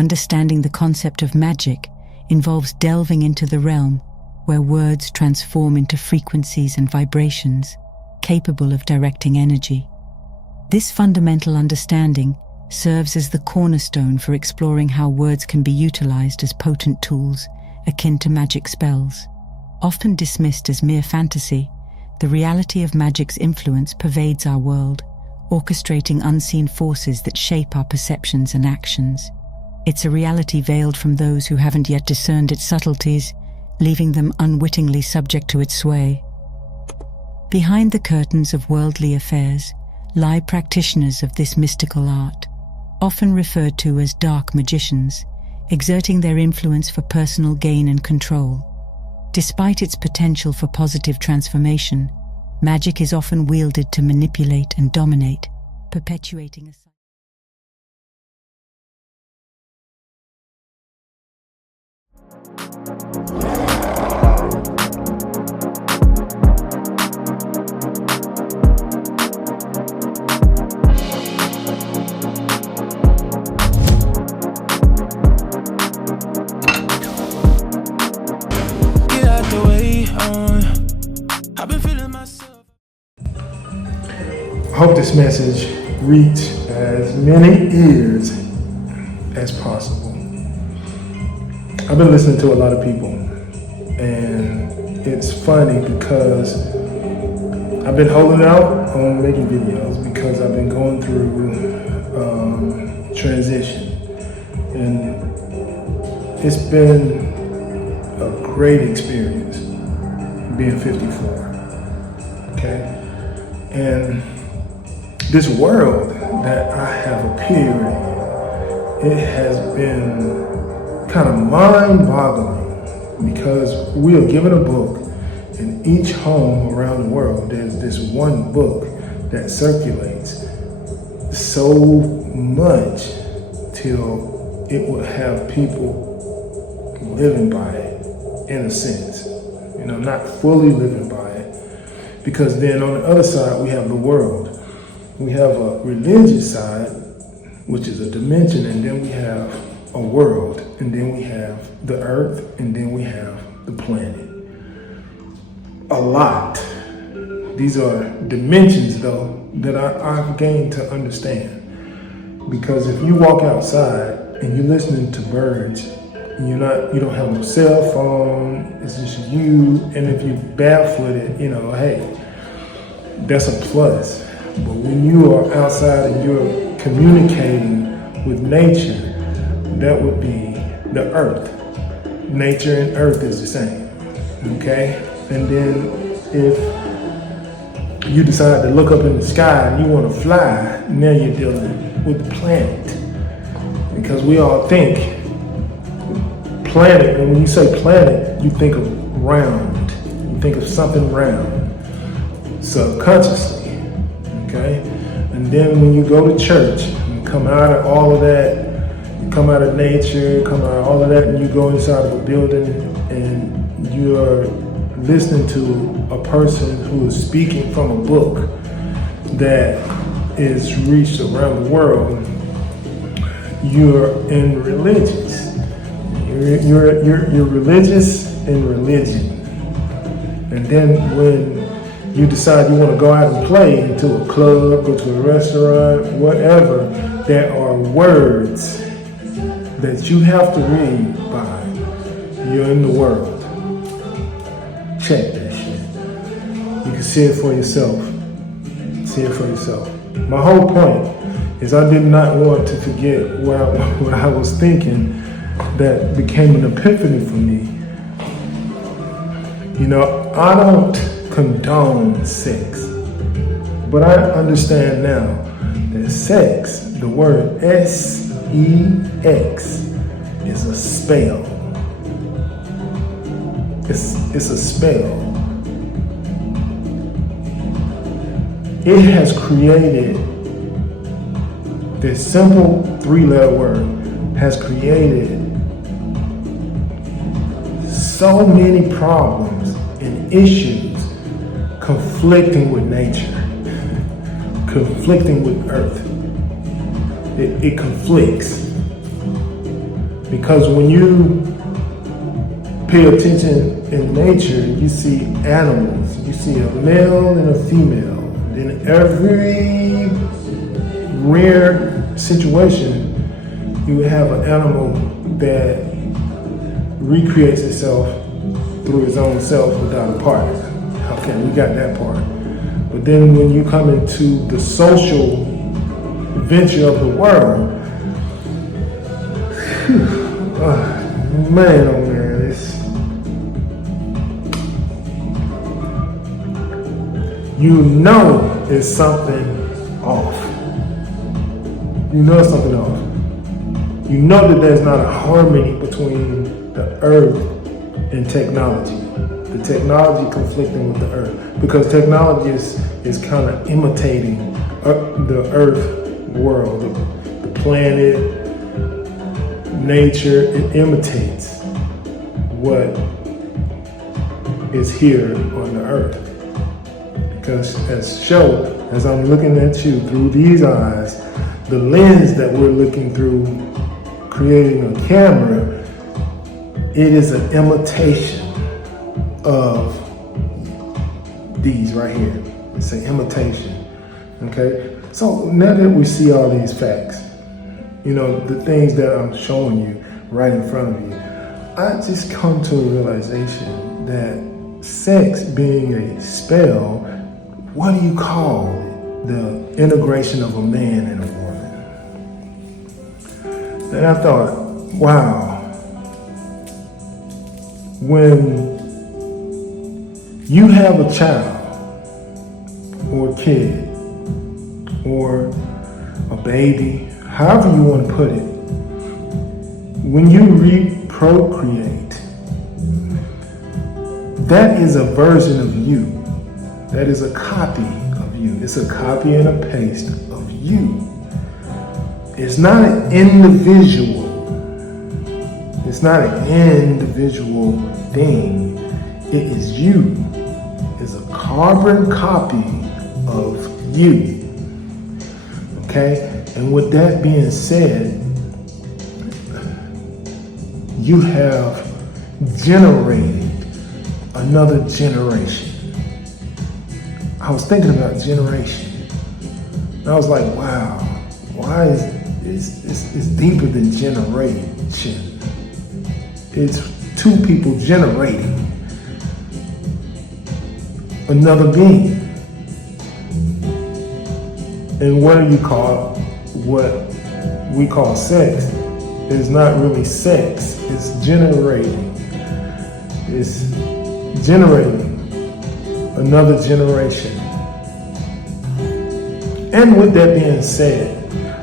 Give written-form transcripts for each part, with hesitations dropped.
Understanding the concept of magic involves delving into the realm where words transform into frequencies and vibrations capable of directing energy. This fundamental understanding serves as the cornerstone for exploring how words can be utilized as potent tools akin to magic spells. Often dismissed as mere fantasy, the reality of magic's influence pervades our world, orchestrating unseen forces that shape our perceptions and actions. It's a reality veiled from those who haven't yet discerned its subtleties, leaving them unwittingly subject to its sway. Behind the curtains of worldly affairs lie practitioners of this mystical art, often referred to as dark magicians, exerting their influence for personal gain and control. Despite its potential for positive transformation, magic is often wielded to manipulate and dominate, perpetuating a I hope this message reach as many ears as possible. I've been listening to a lot of people, and it's funny because I've been holding out on making videos because I've been going through transition, and it's been a great experience being 54, okay? And this world that I have appeared in, it has been kind of mind-boggling because we are given a book. In each home around the world, there's this one book that circulates so much till it will have people living by it, in a sense. You know, not fully living by it. Because then on the other side, we have the world. We have a religious side, which is a dimension, and then we have a world, and then we have the earth, and then we have the planet. A lot. These are dimensions, though, that I've gained to understand. Because if you walk outside and you're listening to birds, and you don't have no cell phone, it's just you, and if you barefooted, you know, hey, that's a plus. But when you are outside and you're communicating with nature, that would be the earth. Nature and earth is the same, okay? And then if you decide to look up in the sky and you want to fly, now you're dealing with the planet. Because we all think planet, and when you say planet, you think of round. You think of something round, subconsciously. Okay? And then when you go to church and come out of all of that, you come out of nature, come out of all of that, and you go inside of a building and you're listening to a person who is speaking from a book that is reached around the world, you're in religious. You're religious in religion. And then when you decide you want to go out and play into a club, go to a restaurant, whatever, there are words that you have to read by. You're in the world. Check that shit. You can see it for yourself. See it for yourself. My whole point is I did not want to forget what I was thinking that became an epiphany for me. You know, I don't condone sex, but I understand now that sex, the word sex, is a spell. It's a spell. It has created, this simple 3-letter word has created so many problems and issues conflicting with nature, conflicting with earth. It conflicts. Because when you pay attention in nature, you see animals. You see a male and a female. In every rare situation, you have an animal that recreates itself through its own self without a partner. Okay, we got that part. But then when you come into the social venture of the world, man, oh man, you know it's something off. You know it's something off. You know that there's not a harmony between the earth and technology. The technology conflicting with the earth. Because technology is kind of imitating the earth world, the planet, nature. It imitates what is here on the earth. Because as I'm looking at you through these eyes, the lens that we're looking through, creating a camera, it is an imitation of these right here. It's an imitation, okay? So now that we see all these facts, you know, the things that I'm showing you right in front of you, I just come to a realization that sex being a spell, what do you call the integration of a man and a woman? And I thought, wow, when you have a child or a kid or a baby, however you want to put it, when you procreate, that is a version of you. That is a copy of you. It's a copy and a paste of you. It's not an individual. It's not an individual thing. It is you. It's a carbon copy of you. Okay? And with that being said, you have generated another generation. I was thinking about generation. And I was like, wow, why is it's deeper than generation. It's two people generating another being. And what do you call what we call sex? It's not really sex. It's generating. It's generating another generation. And with that being said,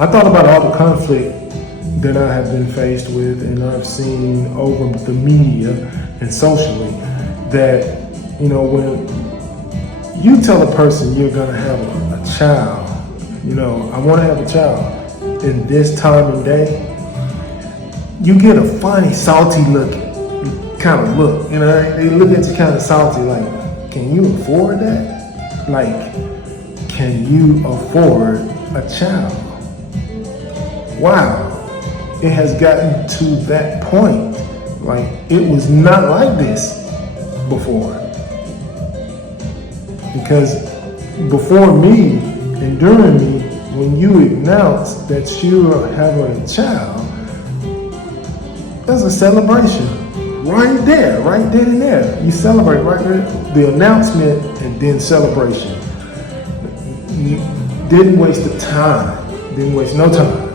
I thought about all the conflict that I have been faced with and I've seen over the media and socially, that, you know, when you tell a person you're gonna have a child, you know, I wanna have a child in this time and day, you get a funny, salty look, kind of look, you know, they look at you kind of salty, like, can you afford that? Like, can you afford a child? Wow, it has gotten to that point. Like, it was not like this before. Because before me and during me, when you announce that you are having a child, there's a celebration right there and there. You celebrate right there, the announcement and then celebration. You didn't waste the time, didn't waste no time.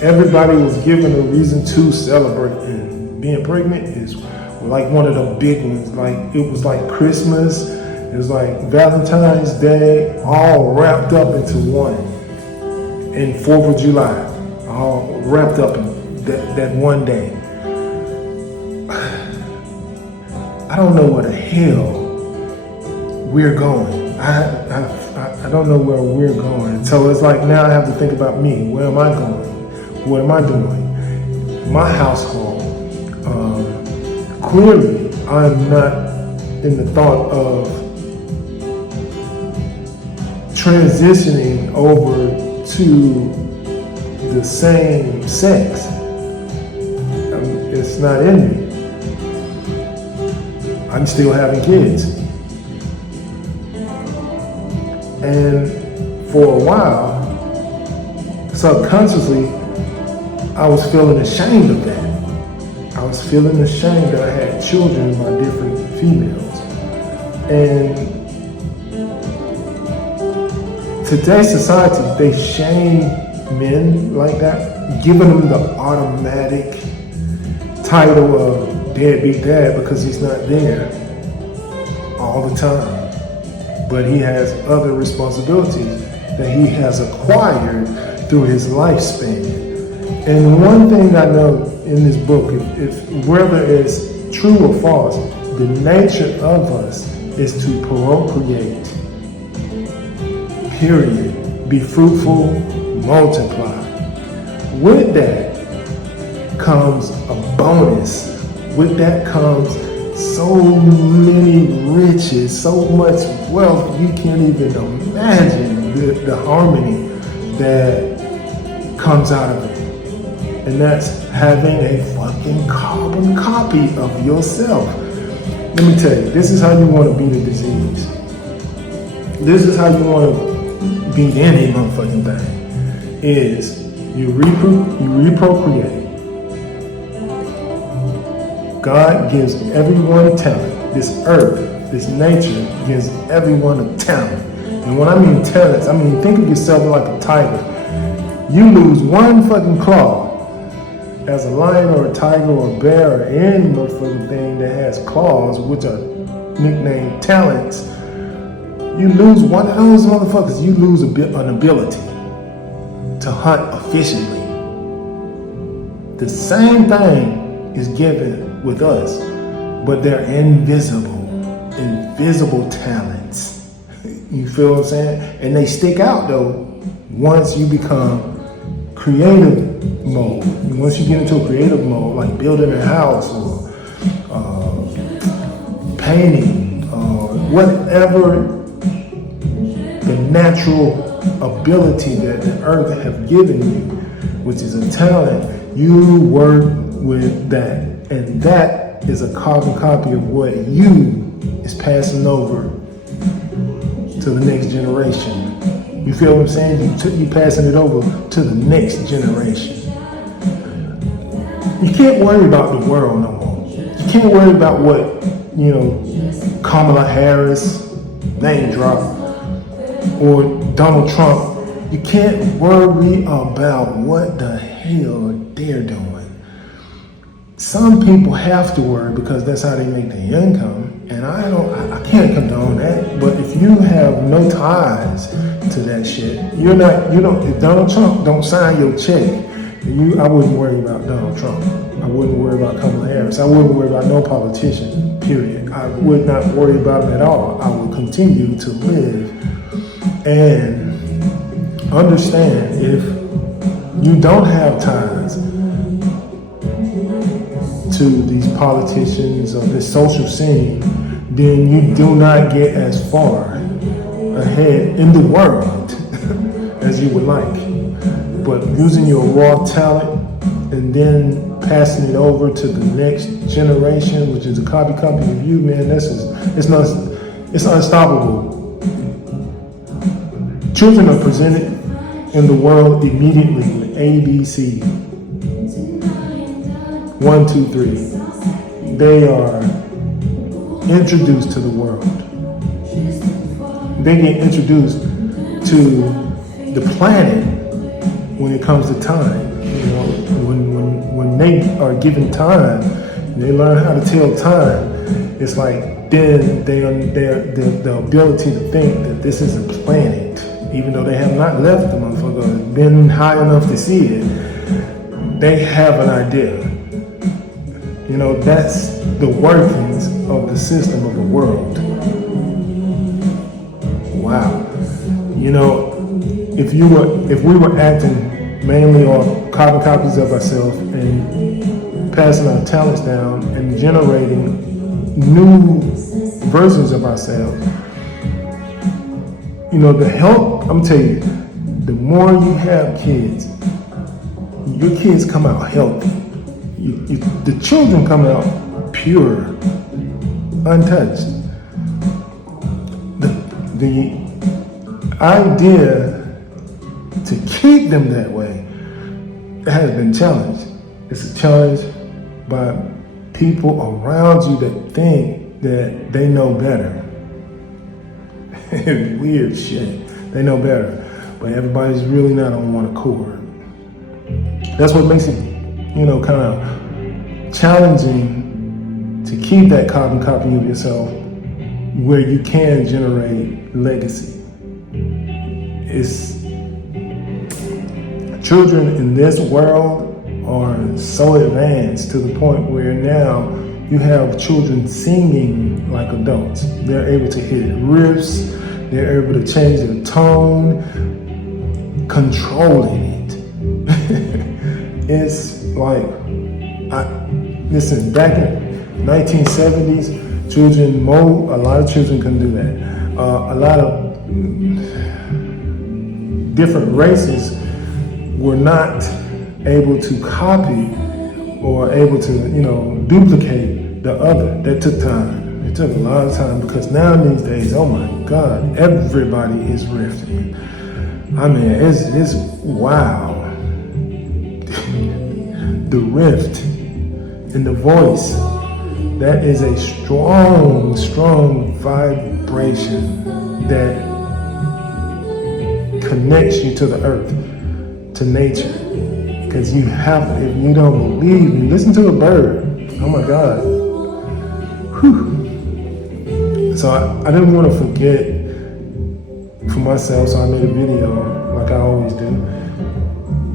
Everybody was given a reason to celebrate, and being pregnant is like one of the big ones. Like, it was like Christmas, it was like Valentine's Day, all wrapped up into one. And 4th of July, all wrapped up in that one day. I don't know where the hell we're going. I don't know where we're going. So it's like, now I have to think about me. Where am I going? What am I doing? My household, clearly I'm not in the thought of transitioning over to the same sex. it's not in me. I'm still having kids. And for a while, subconsciously, I was feeling ashamed of that. I was feeling ashamed that I had children by different females. And today's society, they shame men like that, giving them the automatic title of deadbeat dad because he's not there all the time. But he has other responsibilities that he has acquired through his lifespan. And one thing I know in this book, if whether it's true or false, the nature of us is to procreate. Period. Be fruitful, multiply. With that comes a bonus. With that comes so many riches, so much wealth, you can't even imagine the harmony that comes out of it. And that's having a fucking carbon copy of yourself. Let me tell you, this is how you want to beat a disease. This is how you want to beat any motherfucking thing. Is you reprocreate. God gives everyone talent. This earth, this nature gives everyone a talent. And when I mean talents, I mean think of yourself like a tiger. You lose one fucking claw as a lion or a tiger or a bear or any motherfucking thing that has claws, which are nicknamed talents. You lose one of those motherfuckers, you lose an ability to hunt efficiently. The same thing is given with us, but they're invisible talents. You feel what I'm saying? And they stick out though once you become creative mode. Once you get into a creative mode, like building a house or painting or whatever the natural ability that the earth have given you, which is a talent, you work with that. And that is a carbon copy of what you is passing over to the next generation. You feel what I'm saying? You passing it over to the next generation. You can't worry about the world no more. You can't worry about what, Kamala Harris, name drop, or Donald Trump. You can't worry about what the hell they're doing. Some people have to worry because that's how they make their income, and I can't condone that. But if you have no ties to that shit, if Donald Trump don't sign your check, I wouldn't worry about Donald Trump. I wouldn't worry about Kamala Harris. I wouldn't worry about no politician, period. I would not worry about them at all. I would continue to live and understand if you don't have ties to these politicians of this social scene, then you do not get as far ahead in the world as you would like. But using your raw talent and then passing it over to the next generation, which is a copy of you, man, it's unstoppable. Children are presented in the world immediately with ABC. 1, 2, 3. They are introduced to the world. They get introduced to the planet when it comes to time. When they are given time, they learn how to tell time. It's like then the ability to think that this is a planet, even though they have not left the motherfucker, been high enough to see it. They have an idea. That's the workings of the system of the world. Wow. If we were acting mainly on carbon copies of ourselves and passing our talents down and generating new versions of ourselves, the help, I'm telling you, the more you have kids, your kids come out healthy. the children come out pure, untouched. The idea to keep them that way has been challenged. It's a challenge by people around you that think that they know better. Weird shit. They know better, but everybody's really not on one accord. That's what makes it, kind of challenging to keep that carbon copy of yourself where you can generate legacy. Children in this world are so advanced to the point where now you have children singing like adults. They're able to hit riffs, they're able to change their tone, controlling it. It's like, listen, back in 1970s, a lot of children couldn't do that. A lot of different races were not able to copy or able to, duplicate the other. That took time. It took a lot of time because now these days, oh my God, everybody is riffing. I mean, it's wow. The rift in the voice, that is a strong, strong vibration that connects you to the earth, to nature. Because if you don't believe me, listen to a bird. Oh my God. Whew. So I didn't want to forget for myself, so I made a video like I always do,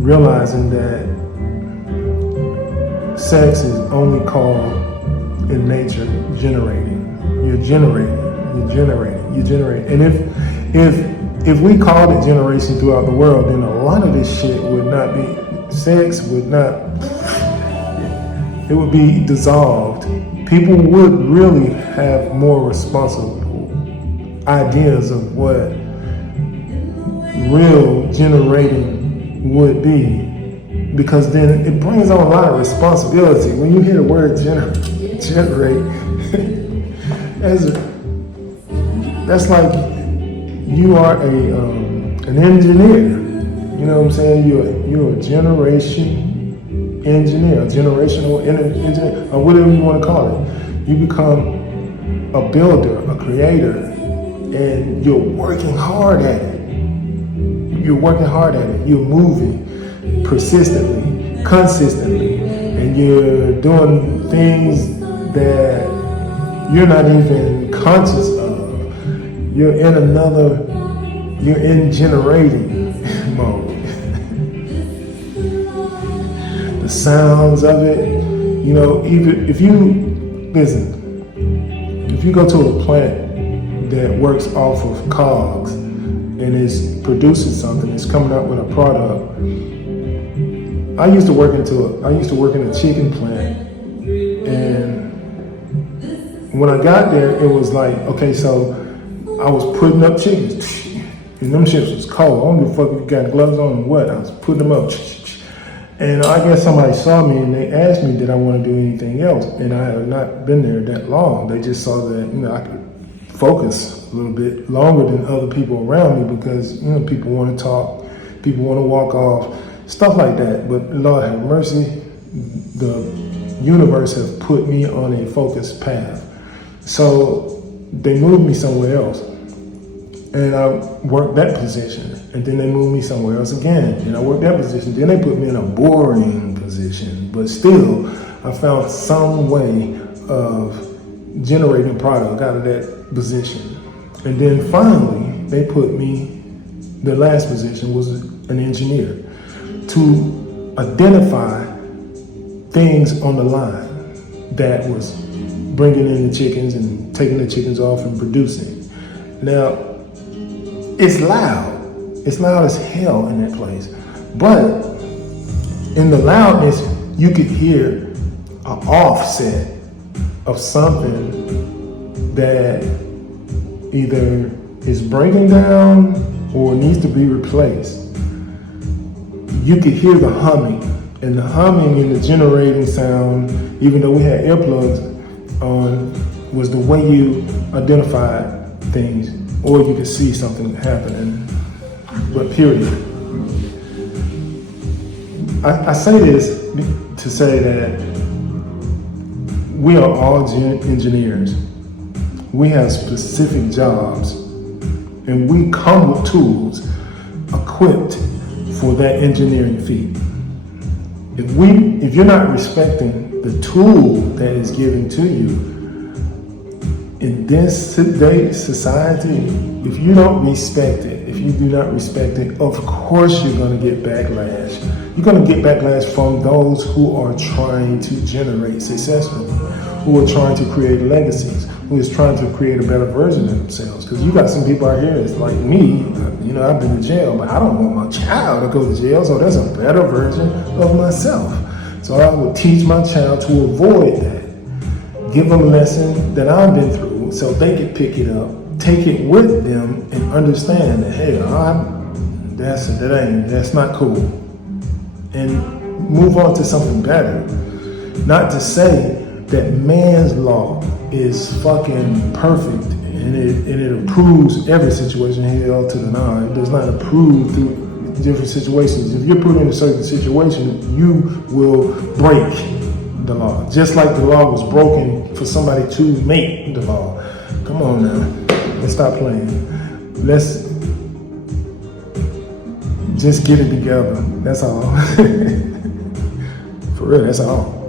realizing that sex is only called in nature generating. You're generating. And if we called it generation throughout the world, then a lot of this shit would not be, sex would not, it would be dissolved. People would really have more responsible ideas of what real generating would be. Because then it brings on a lot of responsibility. When you hear the word generate, that's like you are an engineer. You know what I'm saying? You're a generation engineer, a generational engineer, or whatever you want to call it. You become a builder, a creator, and you're working hard at it. You're moving persistently, consistently, and you're doing things that you're not even conscious of. You're in generating mode. The sounds of it, even if you go to a plant that works off of cogs and is producing something, it's coming out with a product. I used to work in a chicken plant, and when I got there, it was like, okay, so I was putting up chickens, and them shits was cold. I don't give a fuck if you got gloves on or what. I was putting them up, and I guess somebody saw me and they asked me, did I want to do anything else? And I had not been there that long. They just saw that I could focus a little bit longer than other people around me because people want to talk, people want to walk off. Stuff like that, but Lord have mercy, the universe has put me on a focused path. So they moved me somewhere else, and I worked that position, and then they moved me somewhere else again, and I worked that position. Then they put me in a boring position, but still, I found some way of generating product out of that position. And then finally, they put me, the last position was an engineer, to identify things on the line that was bringing in the chickens and taking the chickens off and producing. Now, it's loud. It's loud as hell in that place. But in the loudness, you could hear an offset of something that either is breaking down or needs to be replaced. You could hear the humming And the humming and the generating sound, even though we had earplugs on, was the way you identified things, or you could see something happening. But period. I say this to say that we are all engineers. We have specific jobs, and we come with tools equipped for that engineering feat. If you're not respecting the tool that is given to you in this today's society, if you don't respect it, if you do not respect it, of course you're going to get backlash. You're going to get backlash from those who are trying to generate success, who are trying to create legacies, who is trying to create a better version of themselves. Because you got some people out here that's like me, I've been to jail, but I don't want my child to go to jail, so there's a better version of myself. So I would teach my child to avoid that. Give them a lesson that I've been through so they can pick it up, take it with them, and understand that, hey, that's not cool. And move on to something better. Not to say that man's law is fucking perfect and it approves every situation hell to the nine. It does not approve through different situations. If you're put in a certain situation, you will break the law. Just like the law was broken for somebody to make the law. Come on now, let's stop playing. Let's just get it together. That's all. For real, that's all.